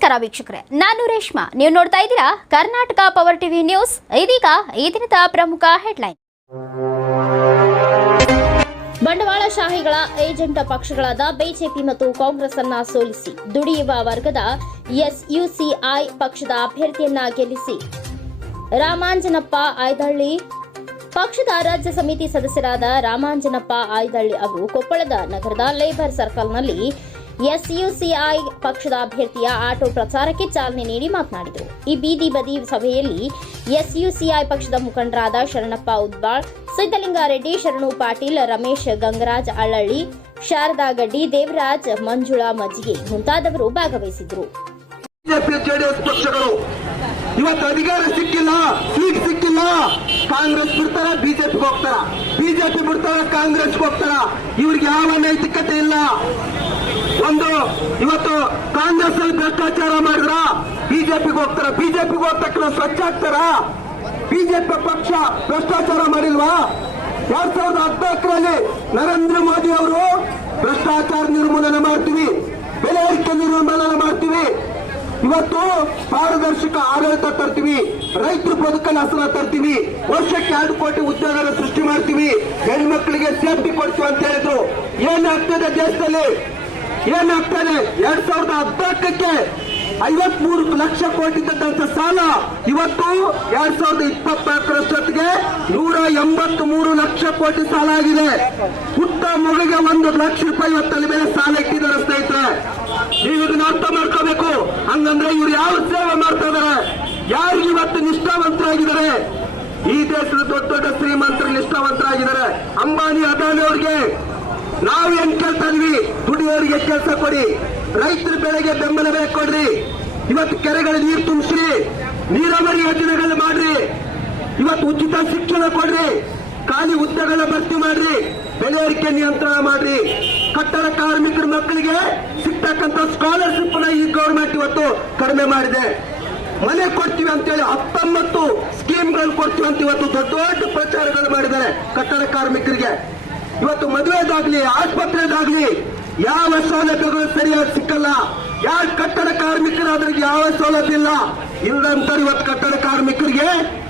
ನಮಸ್ಕಾರ ವೀಕ್ಷಕರೇ, ನಾನು ರೇಷ್ಮಾ. ನೀವು ನೋಡ್ತಾ ಇದ್ದೀರಾ ಕರ್ನಾಟಕ ಪವರ್ ಟಿವಿ ನ್ಯೂಸ್ ಇದೀಗ ಈ ದಿನದ ಪ್ರಮುಖ ಹೆಡ್ಲೈನ್ ಬಂಡವಾಳಶಾಹಿಗಳ ಏಜೆಂಟ್ ಪಕ್ಷಗಳಾದ ಬಿಜೆಪಿ ಮತ್ತು ಕಾಂಗ್ರೆಸ್ ಅನ್ನ ಸೋಲಿಸಿ. ದುಡಿಯುವ ವರ್ಗದ ಎಸ್ಯುಸಿಐ ಪಕ್ಷದ ಅಭ್ಯರ್ಥಿಯನ್ನ ಗೆಲ್ಲಿಸಿ. ರಾಮಾಂಜನಪ್ಪ ಆಯ್ದಳ್ಳಿ ಪಕ್ಷದ ರಾಜ್ಯ ಸಮಿತಿ ಸದಸ್ಯರಾದ ರಾಮಾಂಜನಪ್ಪ ಆಯ್ದಳ್ಳಿ ಅವರು ಕೊಪ್ಪಳದ ನಗರದ ಲೇಬರ್ ಸರ್ಕಲ್ನಲ್ಲಿ ಎಸ್ಯುಸಿಐ ಪಕ್ಷದ ಅಭ್ಯರ್ಥಿಯ ಆಟೋ ಪ್ರಚಾರಕ್ಕೆ ಚಾಲನೆ ನೀಡಿ ಮಾತನಾಡಿದರು. ಈ ಬೀದಿ ಬದಿ ಸಭೆಯಲ್ಲಿ ಎಸ್ಯುಸಿಐ ಪಕ್ಷದ ಮುಖಂಡರಾದ ಶರಣಪ್ಪ ಉದ್ಬಾಳ್ ಸಿದ್ದಲಿಂಗಾರೆಡ್ಡಿ ಶರಣು ಪಾಟೀಲ್, ರಮೇಶ್ ಗಂಗರಾಜ್ ಅಳ್ಳಳ್ಳಿ ಶಾರದಾ ಗಡ್ಡಿ, ದೇವರಾಜ್, ಮಂಜುಳಾ ಮಜ್ಜಿಗೆ ಮುಂತಾದವರು ಭಾಗವಹಿಸಿದ್ರು ಬಿಜೆಪಿ, ಜೆಡಿಎಸ್ ಪಕ್ಷಗಳು ಇವತ್ತು ಅಧಿಕಾರ ಸಿಕ್ಕಿಲ್ಲ ಸೀಟ್ ಸಿಕ್ಕಿಲ್ಲ. ಕಾಂಗ್ರೆಸ್ ಬಿಡ್ತಾರ, ಬಿಜೆಪಿಗೆ ಹೋಗ್ತಾರ. ಬಿಜೆಪಿ ಬಿಡ್ತಾರ ಕಾಂಗ್ರೆಸ್ ಹೋಗ್ತಾರ. ಇವ್ರಿಗೆ ಯಾವ ನೈತಿಕತೆ ಇಲ್ಲ. ಒಂದು, ಇವತ್ತು ಕಾಂಗ್ರೆಸ್ ಅಲ್ಲಿ ಭ್ರಷ್ಟಾಚಾರ ಮಾಡಿದ್ರ ಬಿಜೆಪಿಗೆ ಹೋಗ್ತಾರ. ಬಿಜೆಪಿಗೆ ಹೋದ ತಕ್ಷಣ ಸ್ವಚ್ಛ ಆಗ್ತಾರ. ಬಿಜೆಪಿ ಪಕ್ಷ ಭ್ರಷ್ಟಾಚಾರ ಮಾಡಿಲ್ವಾ? ಎರಡ್ ಸಾವಿರದ ಹದಿನಾಲ್ಕರಲ್ಲಿ ನರೇಂದ್ರ ಮೋದಿ ಅವರು ಭ್ರಷ್ಟಾಚಾರ ನಿರ್ಮೂಲನೆ ಮಾಡ್ತೀವಿ. ಬೆಲೆ ಏರಿಕೆ ನಿರ್ಮೂಲನೆ ಮಾಡ್ತೀವಿ. ಇವತ್ತು ಪಾರದರ್ಶಕ ಆಡಳಿತ ತರ್ತೀವಿ. ರೈತರು ಬದುಕಲ್ಲಿ ಹಸನ ತರ್ತೀವಿ. ವರ್ಷಕ್ಕೆ ಎರಡು ಕೋಟಿ ಉದ್ಯೋಗಗಳ ಸೃಷ್ಟಿ ಮಾಡ್ತೀವಿ. ಹೆಣ್ಮಕ್ಳಿಗೆ ಸೇಫ್ಟಿ ಕೊಡ್ತೀವಿ ಅಂತ ಹೇಳಿದ್ರು. ಏನಾಗ್ತದೆ ದೇಶದಲ್ಲಿ? ಏನಾಗ್ತದೆ? ಎರಡ್ ಸಾವಿರದ ಹದಿನಾಲ್ಕಕ್ಕೆ ಐವತ್ಮೂರು ಲಕ್ಷ ಕೋಟಿ ಇದ್ದಂತ ಸಾಲ. ಇವತ್ತು ಎರಡ್ ಸಾವಿರದ ಇಪ್ಪತ್ನಾಲ್ಕರಷ್ಟೊತ್ತಿಗೆ ನೂರ ಎಂಬತ್ ಮೂರು ಲಕ್ಷ ಕೋಟಿ ಸಾಲ ಆಗಿದೆ. ಪುಟ್ಟ ಮಗುಗೆ ಒಂದು ಲಕ್ಷ ರೂಪಾಯಿ ಇವತ್ತಲ್ಲಿ ಮೇಲೆ ಸಾಲ ಇಟ್ಟಿದ್ದಾರೆ ಸ್ನೇಹಿತರೆ. ನೀವು ಇದನ್ನ ಅರ್ಥ ಹಂಗಂದ್ರೆ ಇವ್ರು ಯಾವ ಸೇವೆ ಮಾಡ್ತಾ ಇದಾರೆ? ಯಾರಿಗೆ ಇವತ್ತು ನಿಷ್ಠಾವಂತರಾಗಿದ್ದಾರೆ? ಈ ದೇಶದ ದೊಡ್ಡ ದೊಡ್ಡ ಶ್ರೀಮಂತರು ನಿಷ್ಠಾವಂತರಾಗಿದ್ದಾರೆ. ಅಂಬಾನಿ, ಅದಾನಿ ಅವ್ರಿಗೆ ನಾವು ಏನ್ ಕೇಳ್ತಾ ಇದ್ವಿ ದುಡಿಯೋರಿಗೆ ಕೆಲಸ ಕೊಡಿ. ರೈತರ ಬೆಳೆಗೆ ಬೆಂಬಲ ಬೆಲೆ ಕೊಡ್ರಿ. ಇವತ್ತು ಕೆರೆಗಳ ನೀರು ತುಂಬಿಸ್ರಿ. ನೀರಾವರಿ ಯೋಜನೆಗಳು ಮಾಡ್ರಿ. ಇವತ್ತು ಉಚಿತ ಶಿಕ್ಷಣ ಕೊಡ್ರಿ. ಖಾಲಿ ಹುದ್ದೆಗಳ ಭರ್ತಿ ಮಾಡ್ರಿ. ಬೆಲೆ ನಿಯಂತ್ರಣ ಮಾಡ್ರಿ. ಕಟ್ಟಡ ಕಾರ್ಮಿಕರ ಮಕ್ಕಳಿಗೆ ಸಿಗ್ತಕ್ಕಂಥ ಸ್ಕಾಲರ್ಶಿಪ್ನ ಈ ಗೌರ್ಮೆಂಟ್ ಇವತ್ತು ಕಡಿಮೆ ಮಾಡಿದೆ. ಮನೆ ಕೊಡ್ತೀವಿ ಅಂತೇಳಿ ಹತ್ತೊಂಬತ್ತು ಸ್ಕೀಮ್ಗಳು ಕೊಡ್ತೀವಿ ಅಂತ ಇವತ್ತು ದೊಡ್ಡ ದೊಡ್ಡ ಪ್ರಚಾರಗಳು ಮಾಡಿದ್ದಾರೆ ಕಟ್ಟಡ ಕಾರ್ಮಿಕರಿಗೆ. ಇವತ್ತು ಮದುವೆದಾಗ್ಲಿ, ಆಸ್ಪತ್ರೆದಾಗ್ಲಿ ಯಾವ ಸೌಲಭ್ಯಗಳು ಸರಿಯಾಗಿ ಸಿಕ್ಕಲ್ಲ. ಯಾರ ಕಟ್ಟಡ ಕಾರ್ಮಿಕರಾದ್ರಿಗೆ ಯಾವ ಸೌಲಭ್ಯ ಇಲ್ಲ. ಇಲ್ಲಂತ ಇವತ್ತು ಕಟ್ಟಡ ಕಾರ್ಮಿಕರಿಗೆ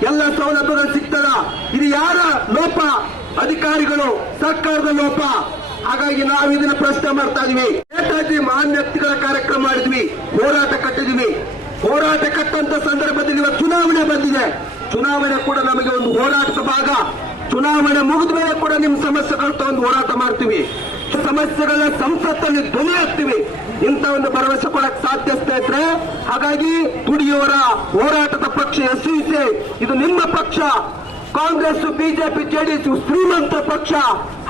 ಎಲ್ಲ ಸೌಲಭ್ಯಗಳು ಸಿಗ್ತದ. ಇದು ಯಾರ ಲೋಪ? ಅಧಿಕಾರಿಗಳು, ಸರ್ಕಾರದ ಲೋಪ. ಹಾಗಾಗಿ ನಾವು ಇದನ್ನ ಪ್ರಶ್ನೆ ಮಾಡ್ತಾ ಇದೀವಿ. ನೇತಾಜಿ ಮಹಾನ್ ವ್ಯಕ್ತಿಗಳ ಕಾರ್ಯಕ್ರಮ ಮಾಡಿದ್ವಿ. ಹೋರಾಟ ಕಟ್ಟಿದ್ವಿ. ಹೋರಾಟ ಕಟ್ಟಂತ ಸಂದರ್ಭದಲ್ಲಿ ಇವತ್ತು ಚುನಾವಣೆ ಬಂದಿದೆ. ಚುನಾವಣೆ ಕೂಡ ನಮಗೆ ಒಂದು ಹೋರಾಟದ ಭಾಗ. ಚುನಾವಣೆ ಮುಗಿದ ಮೇಲೆ ಕೂಡ ನಿಮ್ಮ ಸಮಸ್ಯೆಗಳು ತಗೊಂಡು ಹೋರಾಟ ಮಾಡ್ತೀವಿ. ಸಮಸ್ಯೆಗಳ ಸಂಸತ್ತಲ್ಲಿ ಧ್ವನಿ ಹಾಕ್ತೀವಿ ಇಂಥ ಒಂದು ಭರವಸೆ ಕೊಡಕ್ ಸಾಧ್ಯ ಸ್ನೇಹಿತರೆ, ಹಾಗಾಗಿ ತುಡಿಯವರ ಹೋರಾಟದ ಪಕ್ಷ ಎಸ್ ಇದು ನಿಮ್ಮ ಪಕ್ಷ. ಕಾಂಗ್ರೆಸ್ ಬಿಜೆಪಿ ಜೆಡಿಎಸ್ ಶ್ರೀಮಂತ ಪಕ್ಷ.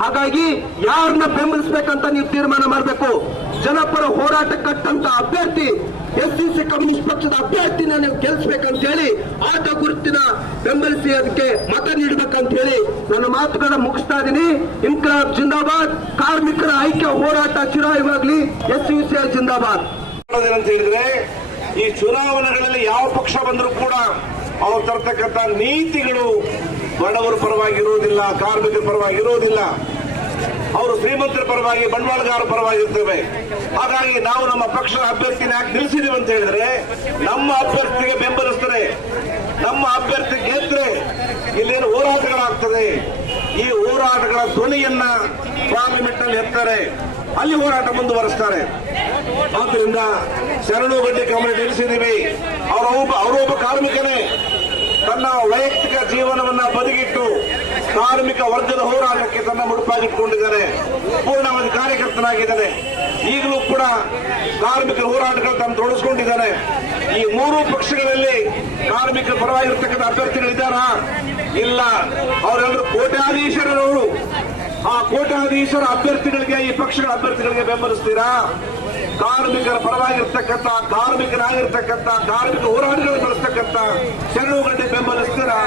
ಹಾಗಾಗಿ ಯಾರನ್ನ ಬೆಂಬಲಿಸಬೇಕಂತ ನೀವು ತೀರ್ಮಾನ ಮಾಡಬೇಕು. ಜನಪರ ಹೋರಾಟ ಕಟ್ಟಂತ ಅಭ್ಯರ್ಥಿ ಎಸ್ ಸಿ ಕಮ್ಯುನಿಸ್ಟ್ ಪಕ್ಷದ ಅಭ್ಯರ್ಥಿನ ನೀವು ಗೆಲ್ಲಿಸಬೇಕಂತ ಹೇಳಿ ಆಟ ಗುರುತಿನ ಬೆಂಬಲಿಸಿ ಅದಕ್ಕೆ ಮತ ನೀಡಬೇಕಂತ ಹೇಳಿ ನನ್ನ ಮಾತುಗಳನ್ನ ಮುಗಿಸ್ತಾ ಇದ್ದೀನಿ ಜಿಂದಾಬಾದ್, ಕಾರ್ಮಿಕರ ಐಕ್ಯ ಹೋರಾಟ ಚಿರಾಯವಾಗ್ಲಿ ಎಸ್ ಯು ಸಿ ಜಿಂದಾಬಾದ್. ಅಂತ ಹೇಳಿದ್ರೆ, ಈ ಚುನಾವಣೆಗಳಲ್ಲಿ ಯಾವ ಪಕ್ಷ ಬಂದರೂ ಕೂಡ ಅವ್ರು ತರ್ತಕ್ಕಂಥ ನೀತಿಗಳು ಬಡವರ ಪರವಾಗಿರುವುದಿಲ್ಲ ಕಾರ್ಮಿಕರ ಪರವಾಗಿ ಇರುವುದಿಲ್ಲ ಅವರು ಶ್ರೀಮಂತರ ಪರವಾಗಿ ಬಂಡವಾಳಗಾರ ಪರವಾಗಿ ಇರ್ತೇವೆ ಹಾಗಾಗಿ ನಾವು ನಮ್ಮ ಪಕ್ಷದ ಅಭ್ಯರ್ಥಿನ ಯಾಕೆ ನಿಲ್ಲಿಸಿದೀವಿ ಅಂತ ಹೇಳಿದ್ರೆ, ನಮ್ಮ ಅಭ್ಯರ್ಥಿಗೆ ಬೆಂಬಲಿಸ್ತಾರೆ ನಮ್ಮ ಅಭ್ಯರ್ಥಿ ಗೆದ್ರೆ ಇಲ್ಲೇನು ಹೋರಾಟಗಳಾಗ್ತದೆ. ಈ ಹೋರಾಟಗಳ ಧ್ವನಿಯನ್ನ ಪಾರ್ಲಿಮೆಂಟ್ನಲ್ಲಿ ಎತ್ತಾರೆ. ಅಲ್ಲಿ ಹೋರಾಟ ಮುಂದುವರೆಸ್ತಾರೆ. ಆದ್ರಿಂದ ಶರಣು ಗಡ್ಡೆ ಕಮಲ ನಿಲ್ಲಿಸಿದೀವಿ ಅವರೊಬ್ಬ ಅವರೊಬ್ಬ ಕಾರ್ಮಿಕನೇ ತನ್ನ ವೈಯಕ್ತಿಕ ಜೀವನವನ್ನ ಬದಿಗಿಟ್ಟು ಕಾರ್ಮಿಕ ವರ್ಗದ ಹೋರಾಟಕ್ಕೆ ತನ್ನ ಮುಡುಪಾಗಿಟ್ಟುಕೊಂಡಿದ್ದಾರೆ. ಪೂರ್ಣವಾದ ಕಾರ್ಯಕರ್ತನಾಗಿದ್ದಾನೆ. ಈಗಲೂ ಕೂಡ ಕಾರ್ಮಿಕ ಹೋರಾಟಗಳು ತಾನು ತೊಡಸ್ಕೊಂಡಿದ್ದಾನೆ ಈ ಮೂರು ಪಕ್ಷಗಳಲ್ಲಿ ಕಾರ್ಮಿಕರ ಪರವಾಗಿರ್ತಕ್ಕಂಥ ಅಭ್ಯರ್ಥಿಗಳಿದ್ದಾರಾ? ಇಲ್ಲ. ಅವರೆಲ್ಲರೂ ಕೋಟ್ಯಾಧೀಶರವರು. ಆ ಕೋಟ್ಯಾಧೀಶರ ಅಭ್ಯರ್ಥಿಗಳಿಗೆ, ಈ ಪಕ್ಷಗಳ ಅಭ್ಯರ್ಥಿಗಳಿಗೆ ಬೆಂಬಲಿಸ್ತೀರಾ? ಕಾರ್ಮಿಕರ ಪರವಾಗಿರ್ತಕ್ಕಂಥ ಕಾರ್ಮಿಕರಾಗಿರ್ತಕ್ಕಂಥ ಧಾರ್ಮಿಕ ಹೋರಾಟಗಳು ಬಳಸ್ತಕ್ಕಂಥ ಶರಣು ಬೆಂಬಲಿಸ್ತೀರ ಬೆಂಬಲಿಸ್ತೀರಾ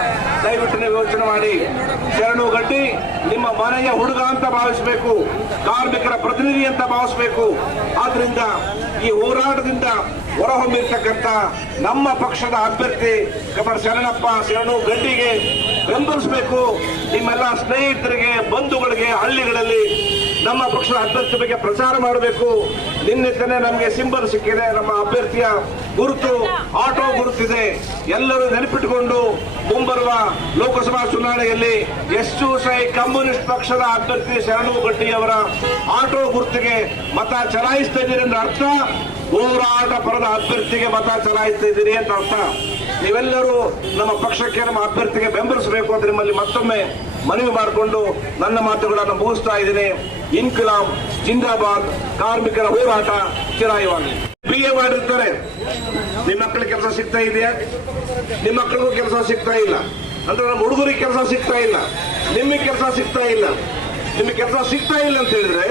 ದಯವಿಟ್ಟು ನೀವು ಯೋಚನೆ ಮಾಡಿ. ಶರಣುಗಡ್ಡಿ ನಿಮ್ಮ ಮನೆಯ ಹುಡುಗ ಅಂತ ಭಾವಿಸಬೇಕು. ಕಾರ್ಮಿಕರ ಪ್ರತಿನಿಧಿ ಅಂತ ಭಾವಿಸಬೇಕು. ಆದ್ರಿಂದ ಈ ಹೋರಾಟದಿಂದ ಹೊರಹೊಮ್ಮಿರ್ತಕ್ಕಂಥ ನಮ್ಮ ಪಕ್ಷದ ಅಭ್ಯರ್ಥಿ ಕಮರ್ ಶರಣಪ್ಪ ಶರಣು ಗಡ್ಡಿಗೆ ಬೆಂಬಲಿಸಬೇಕು. ನಿಮ್ಮೆಲ್ಲ ಸ್ನೇಹಿತರಿಗೆ, ಬಂಧುಗಳಿಗೆ, ಹಳ್ಳಿಗಳಲ್ಲಿ ನಮ್ಮ ಪಕ್ಷದ ಅಭ್ಯರ್ಥಿ ಬಗ್ಗೆ ಪ್ರಚಾರ ಮಾಡಬೇಕು. ನಿನ್ನೆ ತಾನೇ ನಮಗೆ ಸಿಂಬಲ್ ಸಿಕ್ಕಿದೆ. ನಮ್ಮ ಅಭ್ಯರ್ಥಿಯ ಗುರುತು, ಆಟೋ ಗುರುತಿದೆ. ಎಲ್ಲರೂ ನೆನಪಿಟ್ಟುಕೊಂಡು ಮುಂಬರುವ ಲೋಕಸಭಾ ಚುನಾವಣೆಯಲ್ಲಿ ಎಸ್ಟು ಸೈ ಕಮ್ಯುನಿಸ್ಟ್ ಪಕ್ಷದ ಅಭ್ಯರ್ಥಿ ಶರಣು ಗಟ್ಟಿಯವರ ಆಟೋ ಗುರುತಿಗೆ ಮತ ಚಲಾಯಿಸ್ತಾ ಇದ್ದೀರಿ ಅಂದ್ರೆ ಅರ್ಥ? ಹೋರಾಟ ಪರದ ಅಭ್ಯರ್ಥಿಗೆ ಮತ ಚಲಾಯಿಸ್ತಾ ಇದ್ದೀರಿ ಅಂತ ಅರ್ಥ. ನೀವೆಲ್ಲರೂ ನಮ್ಮ ಪಕ್ಷಕ್ಕೆ ನಮ್ಮ ಅಭ್ಯರ್ಥಿಗೆ ಬೆಂಬಲಿಸಬೇಕು ಅಂತ ನಿಮ್ಮಲ್ಲಿ ಮತ್ತೊಮ್ಮೆ ಮನವಿ ಮಾಡಿಕೊಂಡು ನನ್ನ ಮಾತುಗಳನ್ನು ಮುಗಿಸ್ತಾ ಇದ್ದೇನೆ. ಇನ್ಕಿಲಾಬ್, ಜಿಂದಾಬಾದ್ ಕಾರ್ಮಿಕರ ಹೋರಾಟ ಚಿರಾಯವಾಗಲಿ ಬಿ ಎ ಮಾಡಿರ್ತಾರೆ. ನಿಮ್ಮ ಮಕ್ಕಳಿಗೆ ಕೆಲಸ ಸಿಗ್ತಾ ಇದೆಯಾ? ನಿಮ್ಮ ಮಕ್ಕಳಿಗೂ ಕೆಲಸ ಸಿಗ್ತಾ ಇಲ್ಲ. ಅಂದ್ರೆ ನಮ್ಮ ಹುಡುಗರಿಗೆ ಕೆಲಸ ಸಿಗ್ತಾ ಇಲ್ಲ. ನಿಮಗೆ ಕೆಲಸ ಸಿಗ್ತಾ ಇಲ್ಲ. ನಿಮಗೆ ಕೆಲಸ ಸಿಗ್ತಾ ಇಲ್ಲ ಅಂತ ಹೇಳಿದ್ರೆ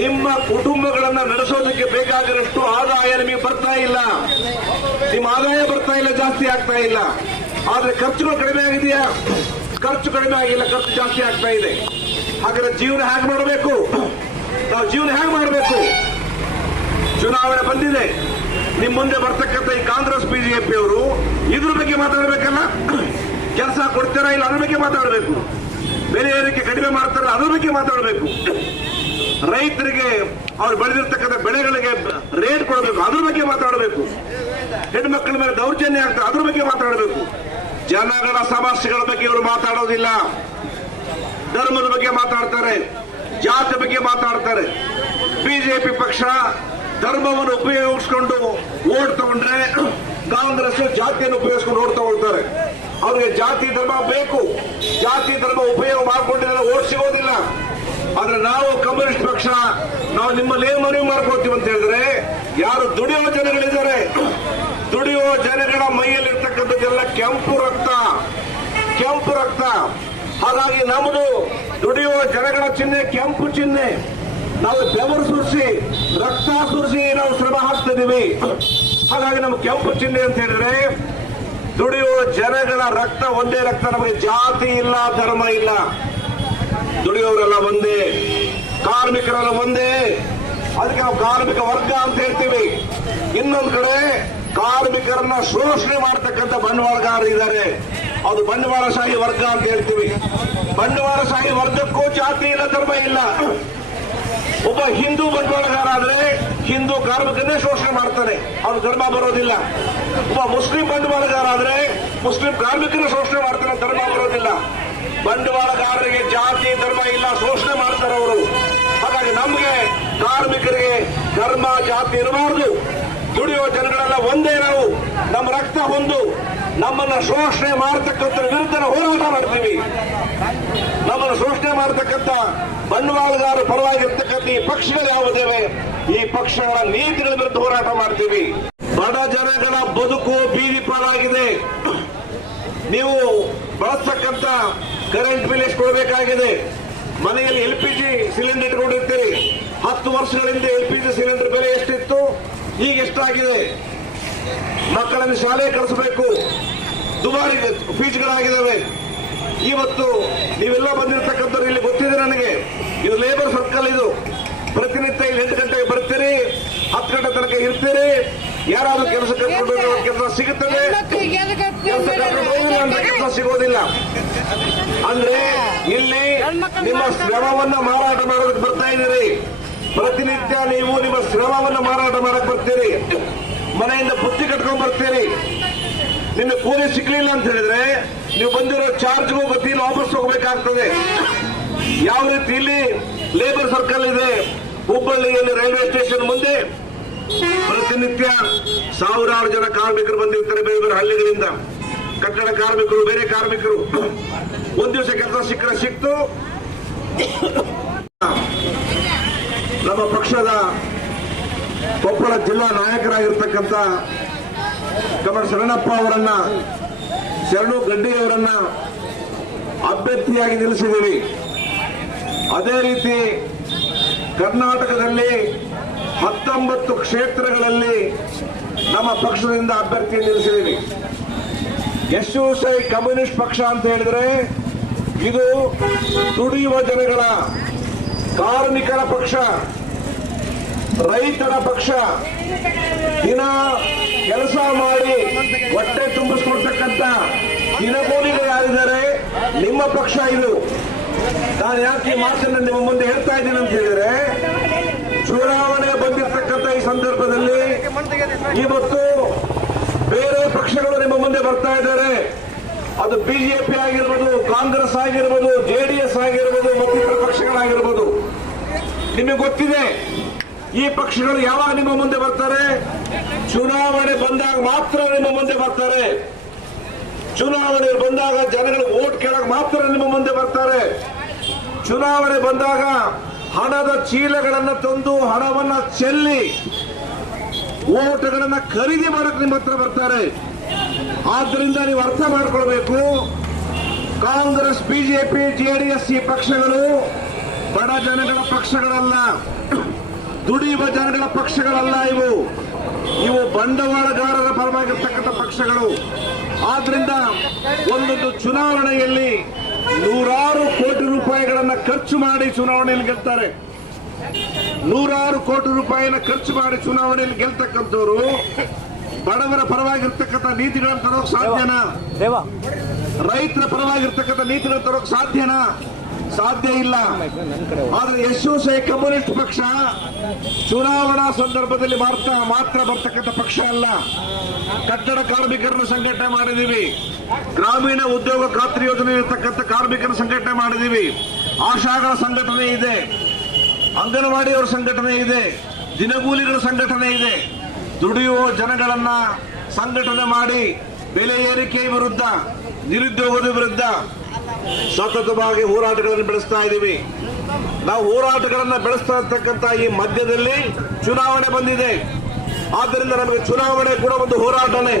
ನಿಮ್ಮ ಕುಟುಂಬಗಳನ್ನ ನಡೆಸೋದಕ್ಕೆ ಬೇಕಾಗಿರಷ್ಟು ಆದಾಯ ನಿಮಗೆ ಬರ್ತಾ ಇಲ್ಲ. ನಿಮ್ಮ ಆದಾಯ ಬರ್ತಾ ಇಲ್ಲ, ಜಾಸ್ತಿ ಆಗ್ತಾ ಇಲ್ಲ. ಆದ್ರೆ ಖರ್ಚುಗಳು ಕಡಿಮೆ ಆಗಿದೆಯಾ? ಖರ್ಚು ಕಡಿಮೆ ಆಗಿಲ್ಲ, ಖರ್ಚು ಜಾಸ್ತಿ ಆಗ್ತಾ ಇದೆ. ಹಾಗಾದ್ರೆ ಜೀವನ ಹೇಗೆ ಮಾಡಬೇಕು? ನಾವು ಜೀವನ ಹೇಗೆ ಮಾಡಬೇಕು? ಚುನಾವಣೆ ಬಂದಿದೆ. ನಿಮ್ ಮುಂದೆ ಬರ್ತಕ್ಕಂಥ ಈ ಕಾಂಗ್ರೆಸ್, ಬಿಜೆಪಿ ಅವರು ಇದ್ರ ಬಗ್ಗೆ ಮಾತಾಡಬೇಕಲ್ಲ? ಕೆಲಸ ಕೊಡ್ತೀರಾ ಇಲ್ಲ ಅದ್ರ ಬಗ್ಗೆ ಮಾತಾಡಬೇಕು? ಬೆಲೆ ಏರಿಕೆ ಕಡಿಮೆ ಮಾಡ್ತಾರ ಅದ್ರ ಬಗ್ಗೆ ಮಾತಾಡಬೇಕು? ರೈತರಿಗೆ ಅವ್ರು ಬೆಳೆದಿರ್ತಕ್ಕಂಥ ಬೆಳೆಗಳಿಗೆ ರೇಟ್ ಕೊಡಬೇಕು, ಅದ್ರ ಬಗ್ಗೆ ಮಾತಾಡಬೇಕು. ಹೆಣ್ಮಕ್ಳ ಮೇಲೆ ದೌರ್ಜನ್ಯ ಆಗ್ತದೆ ಅದ್ರ ಬಗ್ಗೆ ಮಾತಾಡಬೇಕು. ಜನಗಳ ಸಮಸ್ಯೆಗಳ ಬಗ್ಗೆ ಇವರು ಮಾತಾಡೋದಿಲ್ಲ. ಧರ್ಮದ ಬಗ್ಗೆ ಮಾತಾಡ್ತಾರೆ. ಜಾತಿ ಬಗ್ಗೆ ಮಾತಾಡ್ತಾರೆ. ಬಿಜೆಪಿ ಪಕ್ಷ ಧರ್ಮವನ್ನು ಉಪಯೋಗಿಸ್ಕೊಂಡು ಓಟ್ ತಗೊಂಡ್ರೆ ಕಾಂಗ್ರೆಸ್ ಜಾತಿಯನ್ನು ಉಪಯೋಗಿಸ್ಕೊಂಡು ಓಟ್ ತಗೊಳ್ತಾರೆ. ಅವರಿಗೆ ಜಾತಿ ಧರ್ಮ ಬೇಕು. ಜಾತಿ ಧರ್ಮ ಉಪಯೋಗ ಮಾಡಿಕೊಂಡಿದ್ರೆ ಓಟ್ ಸಿಗೋದಿಲ್ಲ. ಆದ್ರೆ ನಾವು ಕಮ್ಯುನಿಸ್ಟ್ ಪಕ್ಷ, ನಾವು ನಿಮ್ಮಲ್ಲಿ ಏನ್ ಮನವಿ ಮಾಡ್ಕೊಳ್ತೀವಿ ಅಂತ ಹೇಳಿದ್ರೆ, ಯಾರು ದುಡಿಯುವ ಜನಗಳಿದ್ದಾರೆ ದುಡಿಯುವ ಜನಗಳ ಮೈಯಲ್ಲಿರ್ತಕ್ಕಂಥದ್ದೆಲ್ಲ ಕೆಂಪು ರಕ್ತ ಕೆಂಪು ರಕ್ತ. ಹಾಗಾಗಿ ನಮ್ಮದು ದುಡಿಯುವ ಜನಗಳ ಚಿಹ್ನೆ ಕೆಂಪು ಚಿಹ್ನೆ. ನಾವು ಬೆವರು ಸುರಿಸಿ, ರಕ್ತ ಸುರಿಸಿ ನಾವು ಶ್ರಮ ಹಾಕ್ತಿದ್ದೀವಿ. ಹಾಗಾಗಿ ನಮ್ಮ ಕೆಂಪು ಚಿಹ್ನೆ ಅಂತ ಹೇಳಿದ್ರೆ, ದುಡಿಯುವ ಜನಗಳ ರಕ್ತ ಒಂದೇ ರಕ್ತ, ನಮಗೆ ಜಾತಿ ಇಲ್ಲ, ಧರ್ಮ ಇಲ್ಲ. ದುಡಿಯೋರೆಲ್ಲ ಒಂದೇ, ಕಾರ್ಮಿಕರೆಲ್ಲ ಒಂದೇ. ಅದಕ್ಕೆ ನಾವು ಕಾರ್ಮಿಕ ವರ್ಗ ಅಂತ ಹೇಳ್ತೀವಿ. ಇನ್ನೊಂದು ಕಡೆ ಕಾರ್ಮಿಕರನ್ನ ಶೋಷಣೆ ಮಾಡತಕ್ಕಂಥ ಬಂಡವಾಳಗಾರರು ಇದ್ದಾರೆ. ಅದು ಬಂಡವಾಳಶಾಹಿ ವರ್ಗ ಅಂತ ಹೇಳ್ತೀವಿ. ಬಂಡವಾಳಶಾಹಿ ವರ್ಗಕ್ಕೂ ಜಾತಿ ಇಲ್ಲ, ಧರ್ಮ ಇಲ್ಲ. ಒಬ್ಬ ಹಿಂದೂ ಬಂಡವಾಳಗಾರ ಆದ್ರೆ ಹಿಂದೂ ಕಾರ್ಮಿಕರನ್ನೇ ಶೋಷಣೆ ಮಾಡ್ತಾನೆ. ಅವ್ನು ಧರ್ಮ ಬರೋದಿಲ್ಲ. ಒಬ್ಬ ಮುಸ್ಲಿಂ ಬಂಡವಾಳಗಾರ ಆದ್ರೆ ಮುಸ್ಲಿಂ ಕಾರ್ಮಿಕನ ಶೋಷಣೆ ಮಾಡ್ತಾನೆ, ಧರ್ಮ ಬರೋದಿಲ್ಲ. ಬಂಡವಾಳಗಾರರಿಗೆ ಜಾತಿ, ಧರ್ಮ ಇಲ್ಲ, ಶೋಷಣೆ ಮಾಡ್ತಾರೆ ಅವರು. ಹಾಗಾಗಿ ನಮಗೆ ಕಾರ್ಮಿಕರಿಗೆ ಧರ್ಮ, ಜಾತಿ ಇರಬಾರದು. ಒಂದೇ ನಾವು ನಮ್ಮ ರಕ್ತ ಹೊಂದು ನಮ್ಮನ್ನ ಶೋಷಣೆ ಮಾಡತಕ್ಕಂಥ ವಿರುದ್ಧ ಹೋರಾಟ ಮಾಡ್ತೀವಿ. ನಮ್ಮನ್ನ ಶೋಷಣೆ ಮಾಡತಕ್ಕಂಥ ಬಂಡವಾಳಗಾರ ಪರವಾಗಿರ್ತಕ್ಕಂಥ ಈ ಪಕ್ಷಗಳು ಯಾವುದಿವೆ? ಈ ಪಕ್ಷಗಳ ನೀತಿಗಳ ವಿರುದ್ಧ ಹೋರಾಟ ಮಾಡ್ತೀವಿ. ಬಡ ಜನಗಳ ಬದುಕು ಬೀದಿ ಪಾಲಾಗಿದೆ ನೀವು ಬಳಸ್ತಕ್ಕಂಥ ಕರೆಂಟ್ ಬಿಲ್ ಎಷ್ಟು ಕೊಡಬೇಕಾಗಿದೆ? ಮನೆಯಲ್ಲಿ ಎಲ್ ಪಿ ಜಿ ಸಿಲಿಂಡರ್ ಇಟ್ಕೊಂಡಿರ್ತೀರಿ. ಹತ್ತು ವರ್ಷಗಳಿಂದ ಎಲ್ ಪಿ ಜಿ ಸಿಲಿಂಡರ್ ಬೆಲೆ ಎಷ್ಟಿತ್ತು? ಈಗ ಎಷ್ಟಾಗಿದೆ? ಮಕ್ಕಳನ್ನು ಶಾಲೆ ಕಳಿಸಬೇಕು. ದುಬಾರಿ ಫೀಸ್ಗಳಾಗಿದ್ದಾವೆ ಇವತ್ತು ನೀವೆಲ್ಲ ಬಂದಿರತಕ್ಕಂಥವ್ರು ಇಲ್ಲಿ ಗೊತ್ತಿದೆ ನನಗೆ. ಇದು ಲೇಬರ್ ಸರ್ಕಲ್ ಇದು. ಪ್ರತಿನಿತ್ಯ ಇಲ್ಲಿ ಎಂಟು ಗಂಟೆಗೆ ಬರ್ತೀರಿ ಹತ್ತು ಗಂಟೆ ತನಕ ಇರ್ತೀರಿ. ಯಾರಾದ್ರೂ ಕೆಲಸ ಕರ್ಕೊಂಡು ಕೆಲಸ ಸಿಗುತ್ತದೆ ಕೆಲಸ ಕೆಲಸ ಸಿಗೋದಿಲ್ಲ. ಅಂದ್ರೆ ಇಲ್ಲಿ ನಿಮ್ಮ ಶ್ರಮವನ್ನ ಮಾರಾಟ ಮಾಡೋದಕ್ಕೆ ಬರ್ತಾ ಇದ್ದೀರಿ. ಪ್ರತಿನಿತ್ಯ ನೀವು ನಿಮ್ಮ ಶ್ರಮವನ್ನ ಮಾರಾಟ ಮಾಡಕ್ ಬರ್ತೀರಿ. ಮನೆಯಿಂದ ಬುತ್ತಿ ಕಟ್ಕೊಂಡ್ ಬರ್ತೀರಿ ನಿನ್ನ ಕೂಲಿ ಸಿಗ್ಲಿಲ್ಲ ಅಂತ ಹೇಳಿದ್ರೆ ನೀವು ಬಂದಿರೋ ಚಾರ್ಜ್ಗೂ ಬತ್ತಿ ವಾಪಸ್ ಹೋಗ್ಬೇಕಾಗ್ತದೆ. ಯಾವ ರೀತಿ ಇಲ್ಲಿ ಲೇಬರ್ ಸರ್ಕಲ್ ಇದೆ? ಹುಬ್ಬಳ್ಳಿಯಲ್ಲಿ ರೈಲ್ವೆ ಸ್ಟೇಷನ್ ಮುಂದೆ. ಪ್ರತಿನಿತ್ಯ ಸಾವಿರಾರು ಜನ ಕಾರ್ಮಿಕರು ಬಂದಿರ್ತಾರೆ ಬೇರೆ ಬೇರೆ ಹಳ್ಳಿಗಳಿಂದ. ಕಟ್ಟಡ ಕಾರ್ಮಿಕರು, ಬೇರೆ ಕಾರ್ಮಿಕರು. ಒಂದ್ ದಿವಸ ಕೆಲಸ ಸಿಕ್ಕರೆ ಸಿಕ್ತು. ನಮ್ಮ ಪಕ್ಷದ ಕೊಪ್ಪಳ ಜಿಲ್ಲಾ ನಾಯಕರಾಗಿರ್ತಕ್ಕಂಥ ಕಮಲ್ ಶರಣಪ್ಪ ಅವರನ್ನ, ಶರಣು ಗಡ್ಡಿಯವರನ್ನ ಅಭ್ಯರ್ಥಿಯಾಗಿ ನಿಲ್ಲಿಸಿದ್ದೀವಿ. ಅದೇ ರೀತಿ ಕರ್ನಾಟಕದಲ್ಲಿ ಹತ್ತೊಂಬತ್ತು ಕ್ಷೇತ್ರಗಳಲ್ಲಿ ನಮ್ಮ ಪಕ್ಷದಿಂದ ಅಭ್ಯರ್ಥಿ ನಿಲ್ಲಿಸಿದ್ದೀವಿ. ಎಸ್ ಸೈ ಕಮ್ಯುನಿಸ್ಟ್ ಪಕ್ಷ ಅಂತ ಹೇಳಿದ್ರೆ ಇದು ದುಡಿಯುವ ಜನಗಳ ಕಾರ್ಮಿಕರ ಪಕ್ಷ. ರೈತರ ಪಕ್ಷ ದಿನ ಕೆಲಸ ಮಾಡಿ ಹೊಟ್ಟೆ ತುಂಬಿಸ್ಕೊಡ್ತಕ್ಕಂತ ದಿನಗೂಲಿಗಳು ಯಾರಿದ್ದಾರೆ? ನಿಮ್ಮ ಪಕ್ಷ ಇದು. ನಾನು ಯಾಕೆ ಮಾತನ್ನು ನಿಮ್ಮ ಮುಂದೆ ಹೇಳ್ತಾ ಇದ್ದೀನಿ ಅಂತ ಹೇಳಿದ್ರೆ, ಚುನಾವಣೆ ಬಂದಿರ್ತಕ್ಕಂಥ ಈ ಸಂದರ್ಭದಲ್ಲಿ ಇವತ್ತು ಬೇರೆ ಪಕ್ಷಗಳು ನಿಮ್ಮ ಮುಂದೆ ಬರ್ತಾ ಇದ್ದಾರೆ. ಅದು ಬಿಜೆಪಿ ಆಗಿರ್ಬೋದು, ಕಾಂಗ್ರೆಸ್ ಆಗಿರ್ಬೋದು ಜೆಡಿಎಸ್ ಆಗಿರ್ಬೋದು, ಮತ್ತಿತರ ಪಕ್ಷಗಳಾಗಿರ್ಬೋದು. ನಿಮಗೆ ಗೊತ್ತಿದೆ ಈ ಪಕ್ಷಗಳು ಯಾವಾಗ ನಿಮ್ಮ ಮುಂದೆ ಬರ್ತಾರೆ? ಚುನಾವಣೆ ಬಂದಾಗ ಮಾತ್ರ ನಿಮ್ಮ ಮುಂದೆ ಬರ್ತಾರೆ. ಚುನಾವಣೆ ಬಂದಾಗ ಜನಗಳು ಓಟ್ ಕೇಳಕ್ ಮಾತ್ರ ನಿಮ್ಮ ಮುಂದೆ ಬರ್ತಾರೆ. ಚುನಾವಣೆ ಬಂದಾಗ ಹಣದ ಚೀಲಗಳನ್ನ ತಂದು ಹಣವನ್ನ ಚೆಲ್ಲಿ ಓಟ್ಗಳನ್ನ ಖರೀದಿ ಮಾಡಕ್ ನಿಮ್ಮ ಹತ್ರ ಬರ್ತಾರೆ. ಆದ್ರಿಂದ ನೀವು ಅರ್ಥ ಮಾಡ್ಕೊಳ್ಬೇಕು. ಕಾಂಗ್ರೆಸ್, ಬಿಜೆಪಿ ಜೆಡಿಎಸ್ ಈ ಪಕ್ಷಗಳು ಬಡ ಜನಗಳ ಪಕ್ಷಗಳಲ್ಲ. ದುಡಿಯುವ ಜನಗಳ ಪಕ್ಷಗಳಲ್ಲ ಇವು. ಇವು ಬಂಡವಾಳಗಾರರ ಪರವಾಗಿರ್ತಕ್ಕಂಥ ಪಕ್ಷಗಳು. ಆದ್ರಿಂದ ಒಂದೊಂದು ಚುನಾವಣೆಯಲ್ಲಿ ನೂರಾರು ಕೋಟಿ ರೂಪಾಯಿಗಳನ್ನ ಖರ್ಚು ಮಾಡಿ ಚುನಾವಣೆಯಲ್ಲಿ ಗೆಲ್ತಾರೆ. ನೂರಾರು ಕೋಟಿ ರೂಪಾಯಿನ ಖರ್ಚು ಮಾಡಿ ಚುನಾವಣೆಯಲ್ಲಿ ಗೆಲ್ತಕ್ಕಂಥವ್ರು ಬಡವರ ಪರವಾಗಿರ್ತಕ್ಕಂಥ ನೀತಿಗಳನ್ನು ತರೋಕ್ ಸಾಧ್ಯನಾ? ರೈತರ ಪರವಾಗಿರ್ತಕ್ಕಂಥ ನೀತಿಗಳನ್ನು ತರೋಕ್ ಸಾಧ್ಯನಾ? ಸಾಧ್ಯ ಇಲ್ಲ. ಆದ್ರೆ ಯಶೋಸೈ ಕಮ್ಯುನಿಸ್ಟ್ ಪಕ್ಷ ಚುನಾವಣಾ ಸಂದರ್ಭದಲ್ಲಿ ಮಾತ್ರ ಮಾತ್ರ ಬರ್ತಕ್ಕಂಥ ಪಕ್ಷ ಅಲ್ಲ. ಕಟ್ಟಡ ಕಾರ್ಮಿಕರನ್ನ ಸಂಘಟನೆ ಮಾಡಿದೀವಿ ಗ್ರಾಮೀಣ ಉದ್ಯೋಗ ಖಾತ್ರಿ ಯೋಜನೆ ಇರತಕ್ಕಂಥ ಕಾರ್ಮಿಕರ ಸಂಘಟನೆ ಮಾಡಿದೀವಿ ಆಶಾಗಳ ಸಂಘಟನೆ ಇದೆ. ಅಂಗನವಾಡಿಯವರ ಸಂಘಟನೆ ಇದೆ. ದಿನಗೂಲಿಗಳ ಸಂಘಟನೆ ಇದೆ. ದುಡಿಯುವ ಜನಗಳನ್ನ ಸಂಘಟನೆ ಮಾಡಿ ಬೆಲೆ ಏರಿಕೆ ವಿರುದ್ಧ, ನಿರುದ್ಯೋಗದ ವಿರುದ್ಧ ಸತತವಾಗಿ ಹೋರಾಟಗಳನ್ನು ಬೆಳೆಸ್ತಾ ಇದ್ದೀವಿ. ನಾವು ಹೋರಾಟಗಳನ್ನು ಬೆಳೆಸ್ತಾ ಇರ್ತಕ್ಕಂಥ ಈ ಮಧ್ಯದಲ್ಲಿ ಚುನಾವಣೆ ಬಂದಿದೆ. ಆದ್ದರಿಂದ ನಮಗೆ ಚುನಾವಣೆ ಕೂಡ ಒಂದು ಹೋರಾಟನೇ.